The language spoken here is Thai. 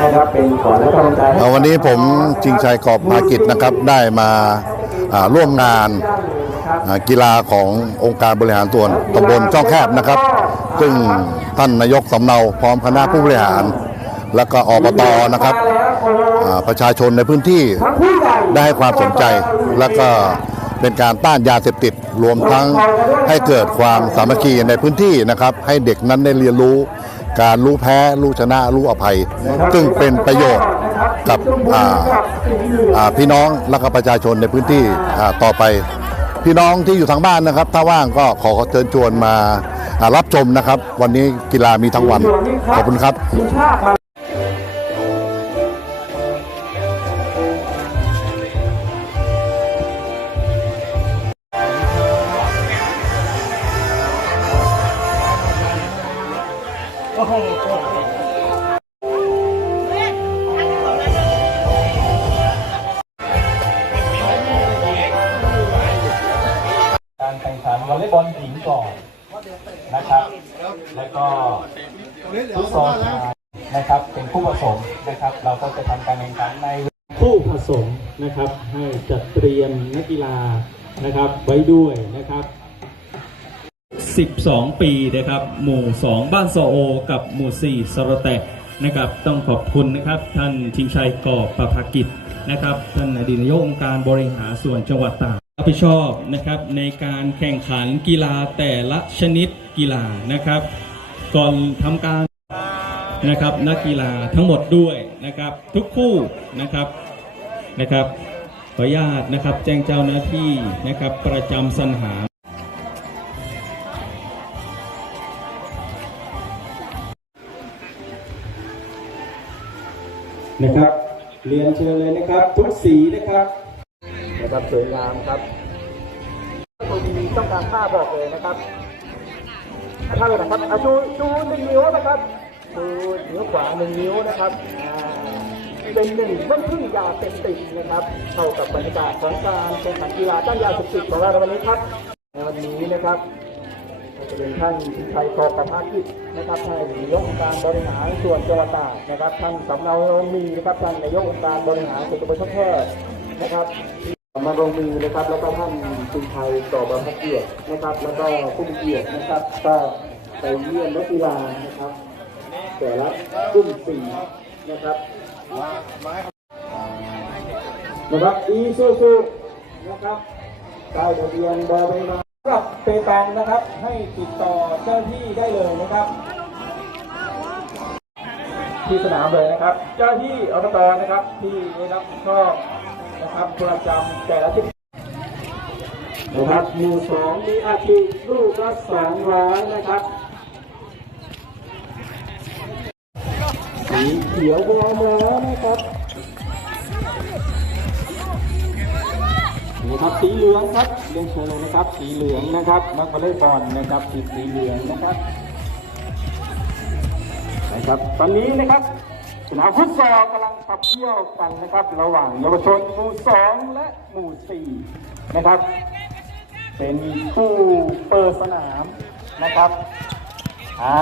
นะครับเป็นขอและกำลังใจให้ วันนี้ผมชิงชัยกอบภากิจนะครับได้มาอ่าร่วมงานอ่ากีฬาขององค์การบริหารส่วนตำบลช่องแคบนะครับ ซึ่งท่านนายกสำเนาพร้อมคณะผู้บริหาร และก็อบตนะครับอ่าประชาชนในพื้นที่ได้ให้ความสนใจ และก็เป็นการต้านยาเสพติดรวมทั้งให้เกิดความสามัคคีในพื้นที่นะครับ ให้เด็กนั้นได้เรียนรู้ การรู้แพ้รู้ชนะรู้อภัย ซึ่งเป็นประโยชน์กับอ่าอ่าพี่น้องและก็ประชาชนในพื้นที่อ่าต่อไป พี่น้องที่อยู่ทางบ้านนะครับ ถ้าว่างก็ขอเชิญชวนมาอ่ารับชมนะครับ วันนี้กีฬามีทั้งวัน ขอบคุณครับ การแข่งขันวอลเลย์บอลหญิงก่อนนะครับ แล้วก็ฟุตซอลชายนะครับเป็นผู้ผสมนะครับ เราก็จะทำการแข่งขันในผู้ผสมนะครับ ให้จัดเตรียมนักกีฬานะครับไว้ด้วยนะครับ 12 ปีนะครับ หมู่ 2 บ้านโซโอ กับหมู่ 4 สระแตะนะครับ ต้องขอบคุณนะครับ ท่านชิงชัยกอบประภากิจนะครับ ท่านอดีตนายกองค์การบริหารส่วนจังหวัดตากรับผิดชอบนะครับในการแข่งขันกีฬาแต่ละชนิดกีฬานะครับ ก่อนทำการนะครับนักกีฬาทั้งหมดด้วยนะครับ ทุกคู่นะครับนะครับขออนุญาตนะครับ แจ้งเจ้าหน้าที่นะครับประจำสรรห นะครับ เรียนเชิญเลยนะครับ ทุกสีนะครับนะครับสวยงามครับคนดีต้องการท่าบอกเลยนะครับท่าเลยนะครับชูชูหนึ่งนิ้วนะครับชูนิ้วขวาหนึ่งนิ้วนะครับเป็นหนึ่งเรื่องพึ่งยาเสพติดนะครับ เข้ากับบรรยากาศของการแข่งขันกีฬาต้านยาเสพติดของเราในวันนี้ครับในวันนี้นะครับ จะเป็นท่านชิชัยกอบประภากิจนะครับท่านนายกองค์การบริหารส่วนจังหวัดตากนะครับ ท่านสำเนามีนะครับท่านนายกองค์การบริหารส่วนตำบลช่องแคบนะครับมาลงมือนะครับ แล้วก็ท่านคุณชัยต่อบาพเกียรตินะครับ แล้วก็ผู้มีเกียรตินะครับ ก็ไปเยี่ยมนักกีฬานะครับแต่ละรุ่นสี่นะครับนะครับอีซูซูนะครับได้ทะเบียนบอใบไม้ กับเปตองนะครับให้ติดต่อเจ้าหน้าที่ได้เลยนะครับ ที่สนามเลยนะครับ เจ้าหน้าที่อบตนะครับที่ได้รับผิดชอบนะครับประจำแต่ละที่นะครับหมู่สองมีอาชีพลูกละสองร้อยนะครับสีเขียวบอมแล้วนะครับ นะครับสีเหลืองครับเรียนเชิญเลยนะครับ สีเหลืองนะครับนักวอลเลย์บอลนะครับสีสีเหลืองนะครับนะครับตอนนี้นะครับสนามฟุตซอลกำลังขับเคี่ยวกันนะครับ ระหว่างเยาวชนหมู่สองและหมู่สี่นะครับ เป็นผู้เปิดสนามนะครับอ่า